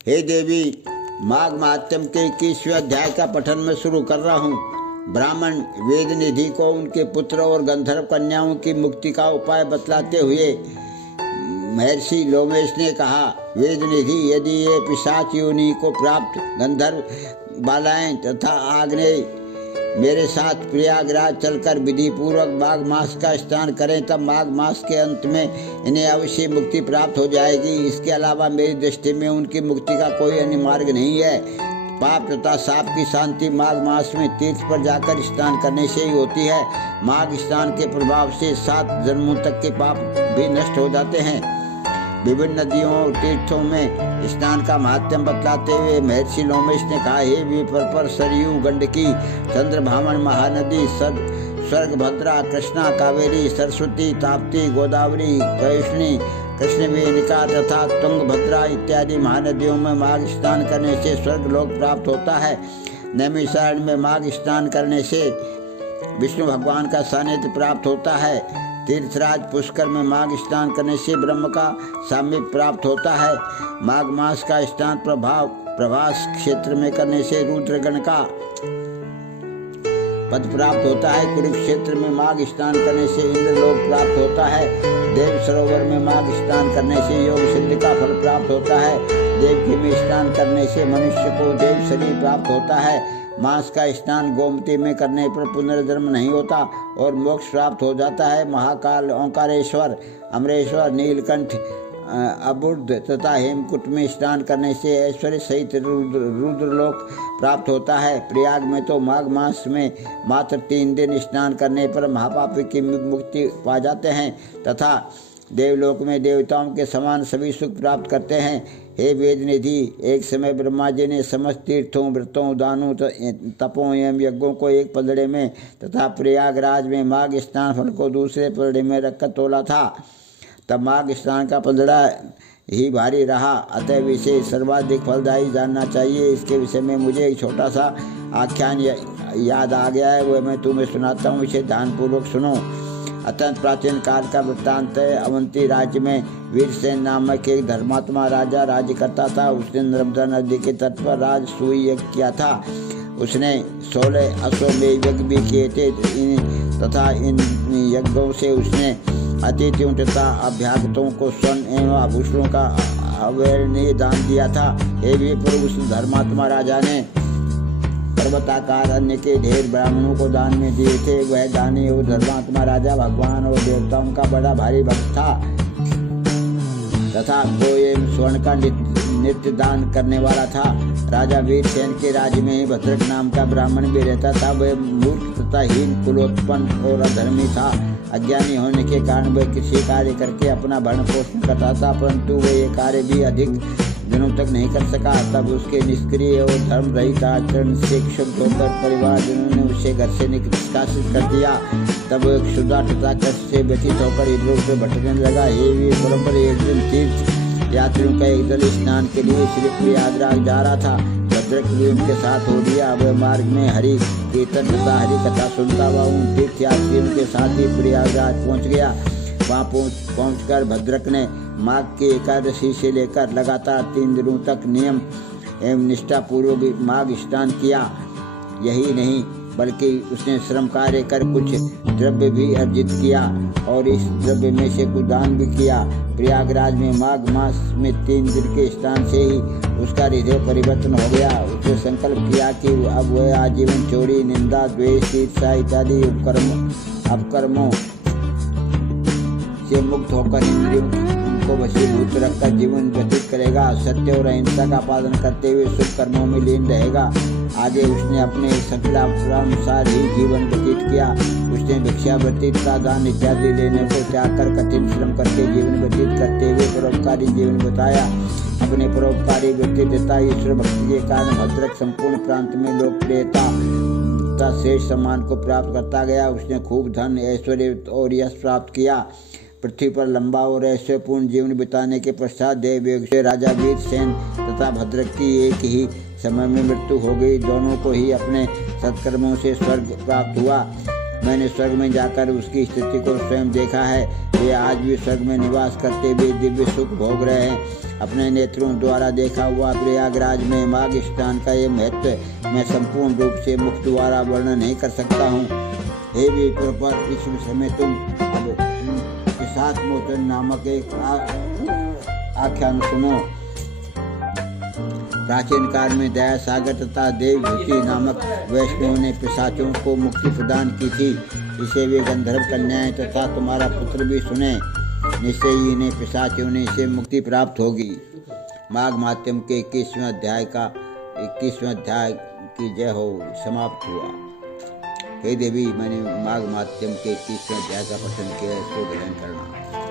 हे देवी, माघ महात्म्य के 21वें अध्याय का पठन मैं शुरू कर रहा हूँ। ब्राह्मण वेद निधि को उनके पुत्र और गंधर्व कन्याओं की मुक्ति का उपाय बतलाते हुए महर्षि लोमेश ने कहा, वेद निधि, यदि ये पिशाच योनि को प्राप्त गंधर्व बालाएं तथा आग्नेय मेरे साथ प्रयागराज चलकर विधि पूर्वक माघ मास का स्नान करें, तब माघ मास के अंत में इन्हें अवश्य मुक्ति प्राप्त हो जाएगी। इसके अलावा मेरी दृष्टि में उनकी मुक्ति का कोई अन्य मार्ग नहीं है। पाप तथा साप की शांति माघ मास में तीर्थ पर जाकर स्नान करने से ही होती है। माघ स्नान के प्रभाव से 7 जन्मों तक के पाप भी नष्ट हो जाते हैं। विभिन्न नदियों और तीर्थों में स्नान का महात्म्य बतलाते हुए महर्षि लोमेश ने कहा, हे विपर, सरयू, गंडकी, चंद्रभामन, महानदी, स्वर्गभद्रा, कृष्णा, कावेरी, सरस्वती, ताप्ती, गोदावरी, पयोष्णी, कृष्णवेणिका तथा तुंगभद्रा इत्यादि महानदियों में माघ स्नान करने से स्वर्गलोक प्राप्त होता है। नैमिषारण्य में माघ स्नान करने से विष्णु भगवान का सानिध्य प्राप्त होता है। तीर्थराज पुष्कर में माघ स्नान करने से ब्रह्म का सामीप्य प्राप्त होता है। माघ मास का स्नान प्रभास क्षेत्र में करने से रुद्रगण का पद प्राप्त होता है। कुरुक्षेत्र में माघ स्नान करने से इंद्रलोक प्राप्त होता है। देव सरोवर में माघ स्नान करने से योग सिद्धि का फल प्राप्त होता है। देवकी में स्नान करने से मनुष्य को देव शरीर प्राप्त होता है। मास का स्नान गोमती में करने पर पुनर्जन्म नहीं होता और मोक्ष प्राप्त हो जाता है। महाकाल, ओंकारेश्वर, अमरेश्वर, नीलकंठ, अबुर्ध तथा हेमकुट में स्नान करने से ऐश्वर्य सहित रुद्रलोक प्राप्त होता है। प्रयाग में तो माघ मास में मात्र 3 दिन स्नान करने पर महापापी की मुक्ति पा जाते हैं तथा देवलोक में देवताओं के समान सभी सुख प्राप्त करते हैं। हे वेद निधि, एक समय ब्रह्मा जी ने समस्त तीर्थों, व्रतों, दानों, तपों एवं यज्ञों को एक पलड़े में तथा प्रयागराज में माघ स्नान फल को दूसरे पलड़े में रखकर तोला था। तब माघ स्नान का पलड़ा ही भारी रहा, अतः विषय सर्वाधिक फलदायी जानना चाहिए। इसके विषय में मुझे एक छोटा सा आख्यान याद आ गया है, वह मैं तुम्हें सुनाता हूँ, इसे ध्यानपूर्वक सुनो। अत्यंत प्राचीन काल का वृत्तांत है। अवंती राज्य में वीरसेन नामक एक धर्मात्मा राजा राज्य करता था। उसने नर्मदा नदी के तट पर राजसूय यज्ञ किया था। उसने 16 अश्वमेध यज्ञ भी किए थे तथा इन यज्ञों से उसने अतिथियों तथा अभ्यागतों को स्वर्ण एवं आभूषणों का अवर्णनीय दान दिया था। हे विप्र, उस धर्मात्मा राजा ने पर्वताकार अन्य के ढेर ब्राह्मणों को दान में दिए थे। वह दानी और धर्मात्मा राजा भगवान और देवताओं का बड़ा भारी भक्त था तथा गो एवं स्वर्ण का नित्य दान करने वाला था। राजा वीरसेन के राज्य में ही भद्रक नाम का ब्राह्मण भी रहता था। वह मूर्ख तथा हीन, कुलोत्पन्न और अधर्मी था। अज्ञानी होने के कारण वह किसी कार्य करके अपना भरण पोषण करता था, परंतु वह ये कार्य भी अधिक दिनों तक नहीं कर सका। तब उसके निष्क्रिय और धर्म रहित आचरण से क्षुब्ध होकर परिवारजनों ने उसे घर से निष्कासित कर दिया। तब एक क्षुधा तथा कष्ट से व्यथित होकर इधर उधर भटकने लगा। ये बराबर एक दिन तीर्थ यात्रियों का एक दल स्नान के लिए श्री प्रयागराज जा रहा था। भद्रक भी उनके साथ हो दिया। वह मार्ग में हरि कीर्तन तथा हरि कथा सुनता हुआ उन तीर्थ यात्रियों के साथ ही प्रयागराज पहुँच गया। वहाँ पहुँचकर भद्रक ने माघ की एकादशी से लेकर लगातार 3 दिनों तक नियम एवं निष्ठापूर्वक माघ स्नान किया। यही नहीं बल्कि उसने श्रम कार्य कर कुछ द्रव्य भी अर्जित किया और इस द्रव्य में से कुछ दान भी किया। प्रयागराज में माघ मास में 3 दिन के स्नान से ही उसका हृदय परिवर्तन हो गया। उसने संकल्प किया कि अब वह आजीवन चोरी, निंदा, द्वेष, ईर्ष्या इत्यादि अपकर्मों से मुक्त होकर इंद्रियों को वशीभूत रखकर जीवन व्यतीत करेगा। सत्य और अहिंसा का पालन करते हुए शुभ कर्मों में लीन रहेगा। आगे उसने अपने संकल्पानुसार ही जीवन व्यतीत किया। उसने भिक्षावृत्ति तथा दान इत्यादि लेने को त्याग कर कठिन श्रम करके जीवन व्यतीत करते हुए परोपकारी जीवन बताया। अपने परोपकारी व्यक्तित्व ईश्वर भक्ति के कारण भद्रक संपूर्ण प्रांत में लोकप्रियता तथा श्रेष्ठ सम्मान को प्राप्त करता गया। उसने खूब धन, ऐश्वर्य और यश प्राप्त किया। पृथ्वी पर लंबा और ऐश्वर्यपूर्ण जीवन बिताने के पश्चात देवयोग से राजा वीरसेन तथा भद्रक की एक ही समय में मृत्यु हो गई। दोनों को ही अपने सत्कर्मों से स्वर्ग प्राप्त हुआ। मैंने स्वर्ग में जाकर उसकी स्थिति को स्वयं देखा है। वे आज भी स्वर्ग में निवास करते हुए दिव्य सुख भोग रहे हैं। अपने नेत्रों द्वारा देखा हुआ प्रयागराज में माघ स्नान का ये महत्व मैं संपूर्ण रूप से मुख द्वारा वर्णन नहीं कर सकता हूँ। हे विप्रपर, इस विषय में तुम अब पिशाचमोचन नामक एक आख्यान सुनो। प्राचीन काल में दया सागर तथा देवभूति नामक वैष्णव ने पिशाचों को मुक्ति प्रदान की थी। इसे वे गंधर्व कन्याएं तथा तुम्हारा पुत्र भी सुने। निश्चय ही इन्हें पिशाचों ने इसे मुक्ति प्राप्त होगी। माघ माध्यम के 21वें अध्याय की जय हो समाप्त हुआ। हे देवी, मैंने माघ माध्यम के 21वें अध्याय का पठन किया, इसको ग्रहण करना।